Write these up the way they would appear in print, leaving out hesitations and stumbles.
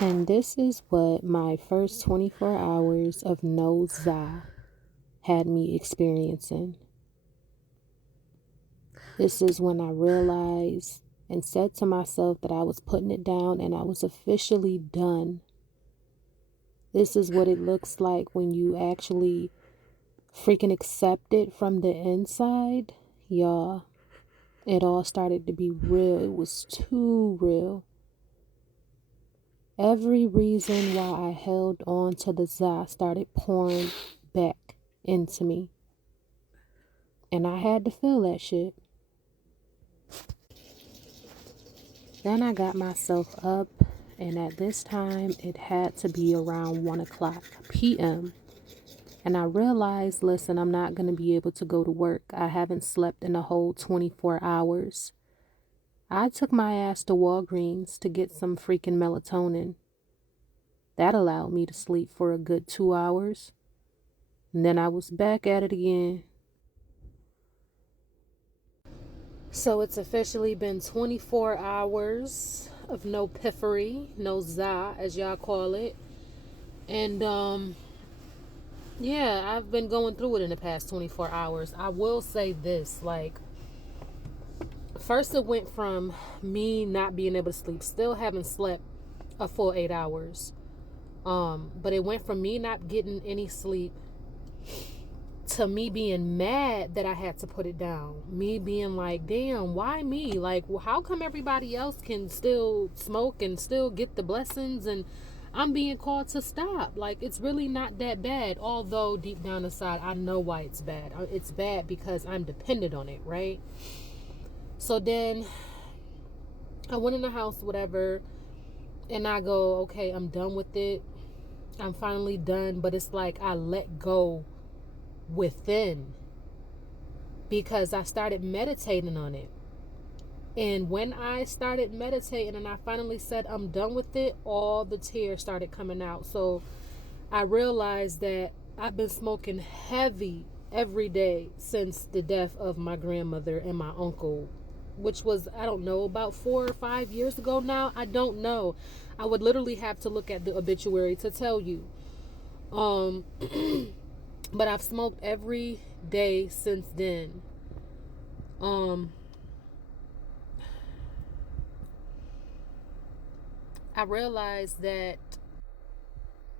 And this is what my first 24 hours of no za had me experiencing. This is when I realized and said to myself that I was putting it down and I was officially done. This is what it looks like when you actually freaking accept it from the inside. Y'all, it all started to be real. It was too real. Every reason why I held on to the za started pouring back into me. And I had to feel that shit. Then I got myself up, and at this time it had to be around 1 o'clock p.m. And I realized, listen, I'm not going to be able to go to work. I haven't slept in a whole 24 hours. I took my ass to Walgreens to get some freaking melatonin. That allowed me to sleep for a good 2 hours. And then I was back at it again. So it's officially been 24 hours of no piffery, no za, as y'all call it. And yeah, I've been going through it in the past 24 hours. I will say this, like, first it went from me not being able to sleep, still haven't slept a full 8 hours. But it went from me not getting any sleep to me being mad that I had to put it down. Me being like, damn, why me? Like, how come everybody else can still smoke and still get the blessings and I'm being called to stop? Like, it's really not that bad. Although deep down inside, I know why it's bad. It's bad because I'm dependent on it, right? So then I went in the house, whatever, and I go, okay, I'm done with it. I'm finally done. But it's like I let go within because I started meditating on it. And when I started meditating and I finally said I'm done with it, all the tears started coming out. So I realized that I've been smoking heavy every day since the death of my grandmother and my uncle, which was, I don't know, about 4 or 5 years ago now. I don't know. I would literally have to look at the obituary to tell you. Um, but I've smoked every day since then. Um, I realized that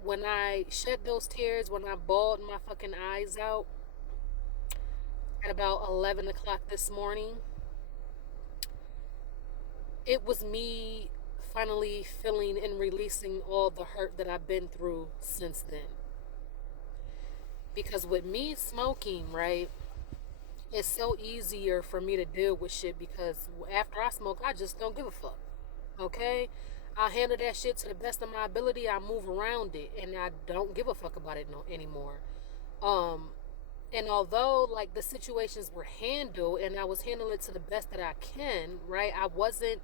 when I shed those tears, when I bawled my fucking eyes out at about 11 o'clock this morning, it was me finally feeling and releasing all the hurt that I've been through since then. Because with me smoking, right, it's so easier for me to deal with shit because after I smoke, I just don't give a fuck. Okay? I handle that shit to the best of my ability. I move around it and I don't give a fuck about it no anymore. Um, and although like the situations were handled and I was handling it to the best that I can, right? I wasn't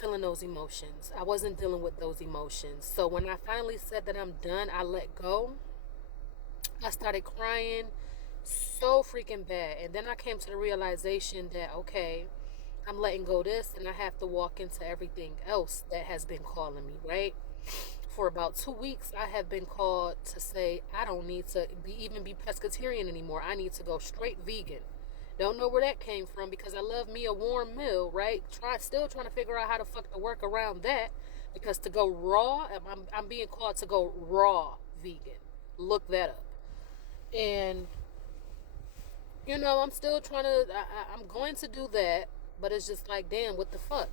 feeling those emotions. I wasn't dealing with those emotions. So when I finally said that I'm done, I let go. I started crying so freaking bad. And then I came to the realization that, okay, I'm letting go of this and I have to walk into everything else that has been calling me, right? For about 2 weeks, I have been called to say I don't need to even be pescatarian anymore. I need to go straight vegan. Don't know where that came from because I love me a warm meal, right? Still trying to figure out how to fuck to work around that because to go raw, I'm being called to go raw vegan. Look that up. And I'm still trying to. I'm going to do that, but it's just like, damn, what the fuck?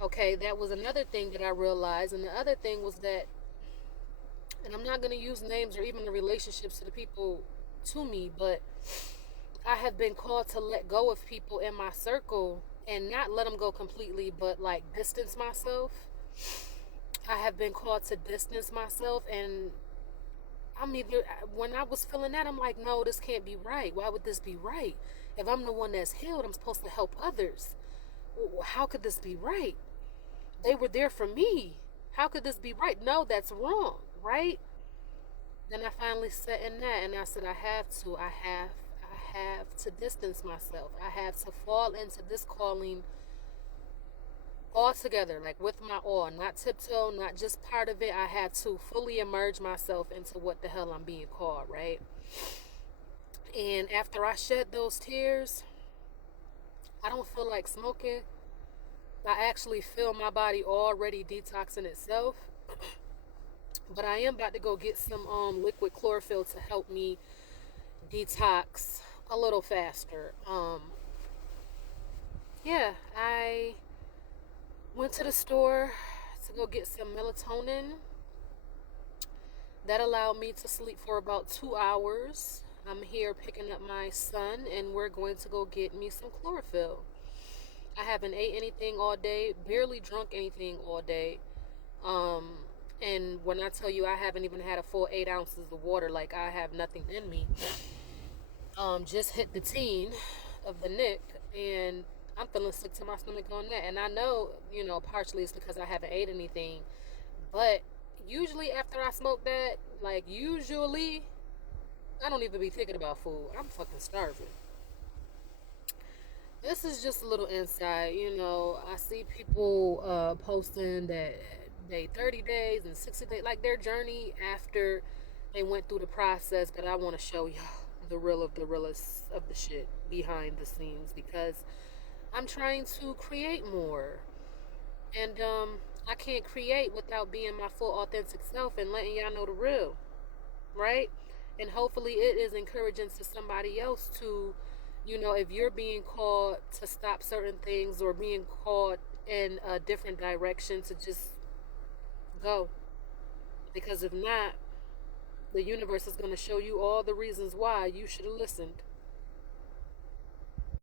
Okay, that was another thing that I realized, and the other thing was that, and I'm not gonna use names or even the relationships to the people to me, but I have been called to let go of people in my circle and not let them go completely, but like distance myself. I have been called to distance myself, and I'm either when I was feeling that, I'm like, no, this can't be right. Why would this be right? If I'm the one that's healed, I'm supposed to help others. How could this be right? They were there for me. How could this be right? No, that's wrong, right? Then I finally sat in that and I said, I have to distance myself. I have to fall into this calling all together, like with my all, not tiptoe, not just part of it. I had to fully immerse myself into what the hell I'm being called, right? And after I shed those tears, I don't feel like smoking. I actually feel my body already detoxing itself. But I am about to go get some liquid chlorophyll to help me detox a little faster. Yeah, I went to the store to go get some melatonin. That allowed me to sleep for about 2 hours. I'm here picking up my son, and we're going to go get me some chlorophyll. I haven't ate anything all day, barely drunk anything all day. Um, and when I tell you I haven't even had a full 8 ounces of water, like I have nothing in me. Just hit the teen of the Nick, and I'm feeling sick to my stomach on that. And I know, partially it's because I haven't ate anything, but usually after I smoke that, like usually, I don't even be thinking about food. I'm fucking starving. This is just a little insight. I see people posting that they 30 days and 60 days, like their journey after they went through the process. But I want to show y'all the real of the realest of the shit behind the scenes, because I'm trying to create more. And I can't create without being my full authentic self and letting y'all know the real, right? And hopefully it is encouraging to somebody else to, if you're being called to stop certain things or being called in a different direction, to just go. Because if not, the universe is going to show you all the reasons why you should have listened.